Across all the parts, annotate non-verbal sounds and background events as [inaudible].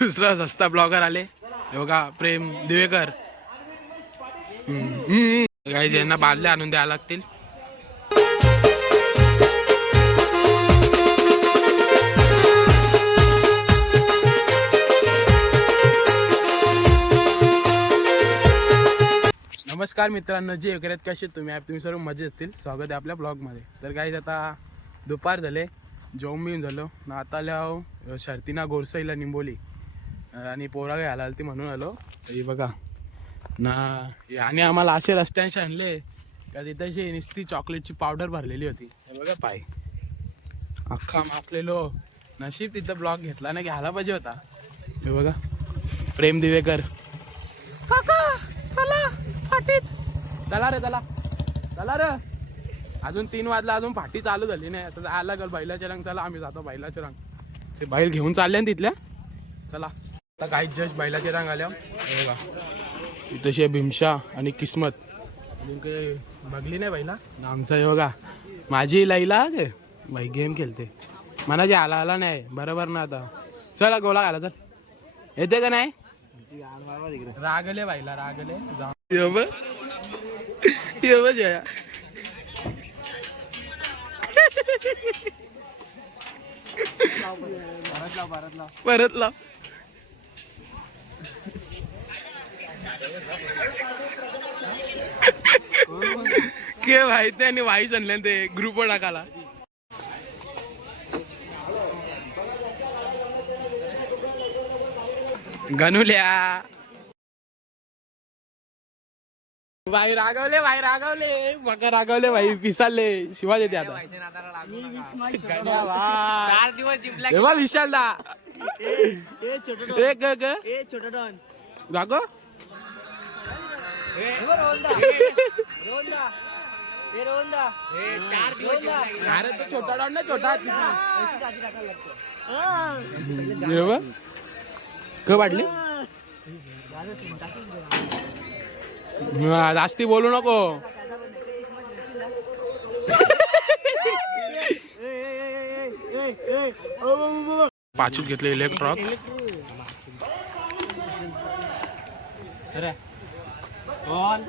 दुसरा सस्ता ब्लॉगर आले. हे बघा प्रेम दिवेकर. काही ज्यांना बादल्या आणून द्यावं लागतील. नमस्कार मित्रांनो जे वगैरे कसे तुम्ही तुम्ही सर्व मजेत असतील. स्वागत आहे आपल्या ब्लॉगमध्ये तर काही आता दुपार झाले. जेवण बिवून झालो. ना आता आल्या शर्तीना गोरसईला निंबोली. आणि पोरा काय आला ती म्हणून आलो. हे बघा. ना आणि आम्हाला असे रस्त्यांशी आणले का तिथेशी नुसती चॉकलेटची पावडर भरलेली होती. हे बघा पाय. अख्खा माकलेलो नशीब तिथं ब्लॉग घेतला ना घ्यायला पाहिजे होता. हे बघा. प्रेम दिवेकर. काका चला फाटीत चला रे चला. चला रे. अजून तीन वाजला अजून फाटी चालू झाली नाही. आता जायला लागल बैलाचे रंग. चला आम्ही जातो बैलाचे रंग. ते बैल घेऊन चालले ना तिथल्या? चला. आता काही जस्ट बैलाचे रंग आल्या हे बघा. भीमशा आणि किस्मत. अजून काही बघली नाही बैला? आणि आमचा हे बघा. माझी लैला गे बाई गेम खेळते. मला जे आला आला नाही. बरोबर ना आता. चला गोला घाला चल. येते का नाही? रागले बाईला रागले. ये जया. परत लाव के माहिती आणि वाईस आणले ते ग्रुप टाकाला गनुल्या भाई रागवले भाई रागवले. मका रागवले भाई पिसाले शिवा देते आता. चार दिवस जिंकला विशाल दा ए छोटो डॉन एक ग छोटो डॉन रागो अरे तो छोटा ना छोटा. क वाढली. हा, जास्ती बोलू नको. पाचूत घेतले इलेक्ट्रॉक डायरेक्ट बॉल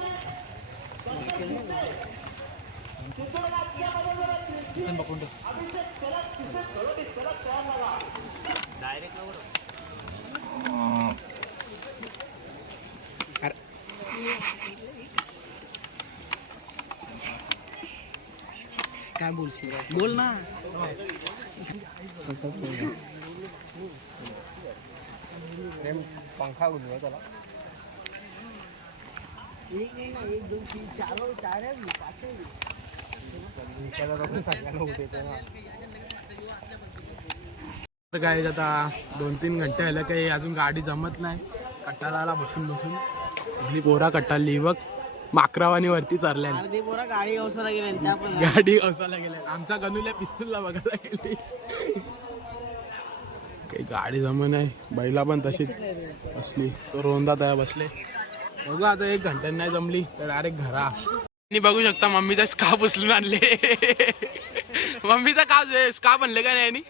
काय बोलशील? बोल ना. पंखा उडवा त्याला तर काय आता दोन तीन घंटे आलं काही अजून गाडी जमत नाही. कट्टाला बसून बसून सगळी पोरा कट्टाली बघ माकरावानी वरती चालल्या अर्धी पोरा गाडी अवसरा गेले त्या पण गाडी गेल्या आमचा गणूल्या पिस्तूलला बघायला गेली. काही गाडी जमत नाही बैला पण तशीच बसली. तो रोंदा तया बसले. बघू आता एक घंट्यात नाही जमली तर डायरेक्ट घरा. आणि बघू शकता मम्मीचा स्काफ उचलून आणले. मम्मीचा का स्काफ आणले का नाही?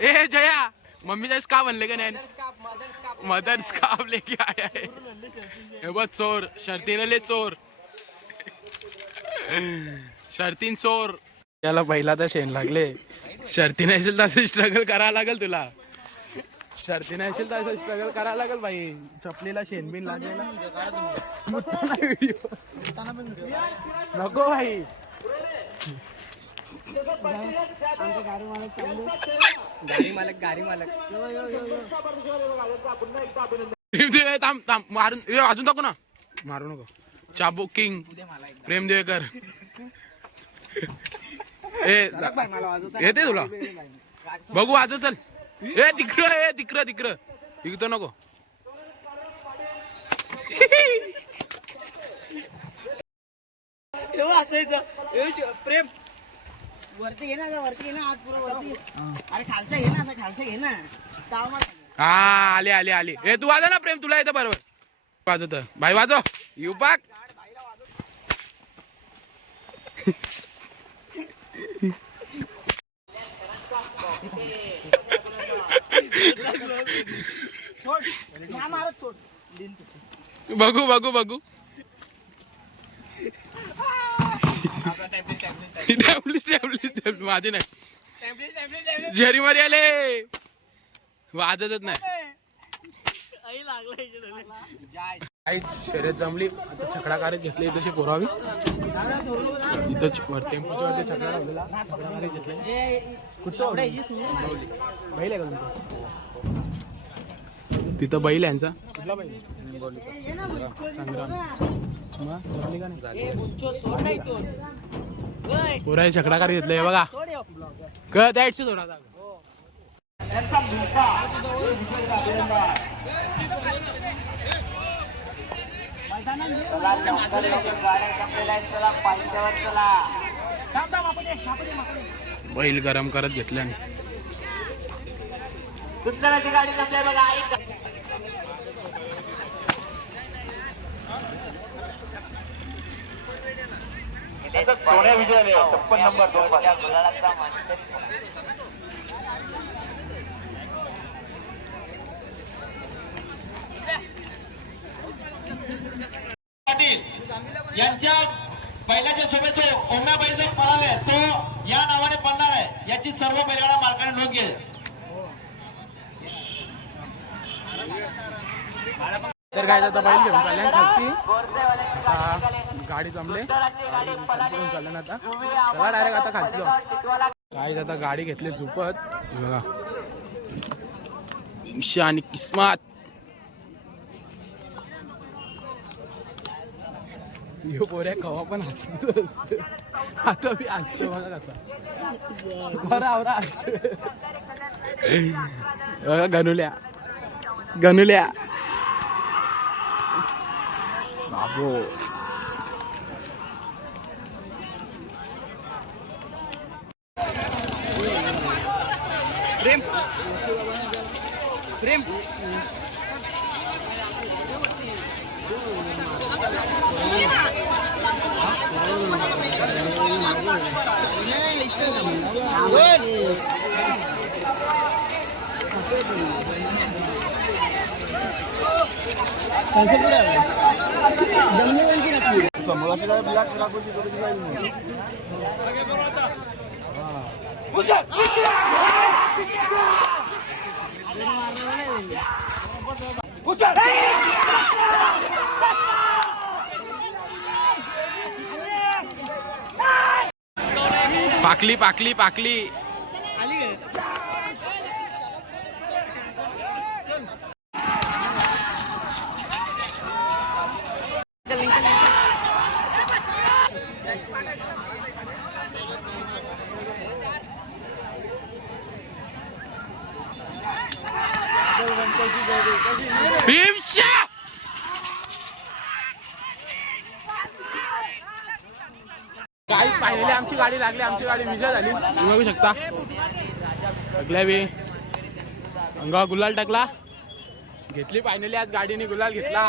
ए जया मम्मीचा स्काफ आणले का नाही मदर स्काफ लेके आया है। हे बघ चोर शर्तीने ले चोर। शर्तीन चोर। त्याला पहिला तर शेण लागले. शर्ती नसेल तसं स्ट्रगल करावं लागेल तुला. शर्ती नसेल तसं स्ट्रगल करावं लागेल भाई चपलीला शेण बिन लागेल. व्हिडिओ [laughs] नको भाई गाडी मालक गाडी मालक. प्रेम थांब थांब. मारून ए, अजून टाकू ना. मारू नको. चाबू किंग प्रेम देवेकर ए येते तुला. बघू वाजव चल ए तिकडं ए तिकडं तिकडं. तिकडं नको. एवढं असायचं. प्रेम. वरती घे ना आता वरती घे ना आज पुरा वरती. अरे खालच्या घे ना आता खालच्या घे ना. ताव मार. हा आले आले आले. ए तू वाजव ना प्रेम तुला येतं बरोबर. वाजवत. भाई वाजव. यू पाक. सोड ह्या मारत सोड दिन तू. बघू बघू. बघू माझे नाही. झरी मध्ये आले. वाजतच नाही. आई शर्यत जमली. आता छकडा घेतली तशी पोरावी इथं टेम्पोच्या वरती छकडा लावलेला. छकडा घेतले. कुठचं बैल आहे का तुमचं? तिथं बैल यांचा. कुठला बैल? संग्राम. पुराय जमली का घेतलंय बघा. क द्यायची बैल गरम करत घेतल्याने. सोन्या विजय आले छप्पन नंबर दोन पाटील यांच्या बैलाच्या सोबत जो ओम्या बैल जो पळाला आहे तो या नावाने पडणार आहे. याची सर्व बैलगाडा मालकाने नोंद घेईल तर काय आता बैल घेऊन चालल्या खालती गाडी जमले. घेऊन चालले ना आता. चला डायरेक्ट आता खालती जाऊ. काय आता गाडी घेतली झुपत. बघा. ईशा आणि किस्मत. यो पोऱ्या कवा पण हसतो असतो. आता मी हसतो बघा कसा. बरा आवरा. हसतो बघा गनुल्या. गनुल्या. बाबो प्रेम प्रेम पाकली পাকলি পাকলি পাকলি। भीमशा गाडी पाहिलेली आमची गाडी लागली आमची गाडी विजय झाली तुम्ही बघू शकता टाकल्या बी अंगा गुलाल टाकला घेतली फायनली आज गाडीने गुलाल घेतला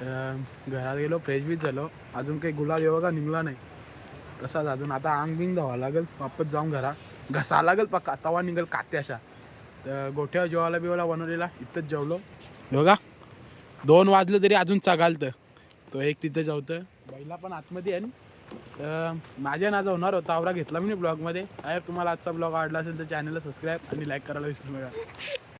घरात गेलो फ्रेश बीच झालो. अजून काही गुलाब येऊ का निघला नाही. तसाच अजून. आता आंग बिंग धावा लागेल. वापस जाऊन घरा. घसा लागेल पक्का. तवा निघेल कात्याशा तर गोठ्या जेवायला बिवायला बनवलेला इथंच जेवलो. बघा दोन वाजलं तरी अजून चगालतं तो एक तिथं जेवतं बैला पण आतमध्ये आहे तर माझ्या नाचा होणार होता. आवरा घेतला मी ब्लॉगमध्ये आहे तुम्हाला आजचा ब्लॉग आवडला असेल तर चॅनलला सबस्क्राईब आणि लाईक करायला विसरू नका.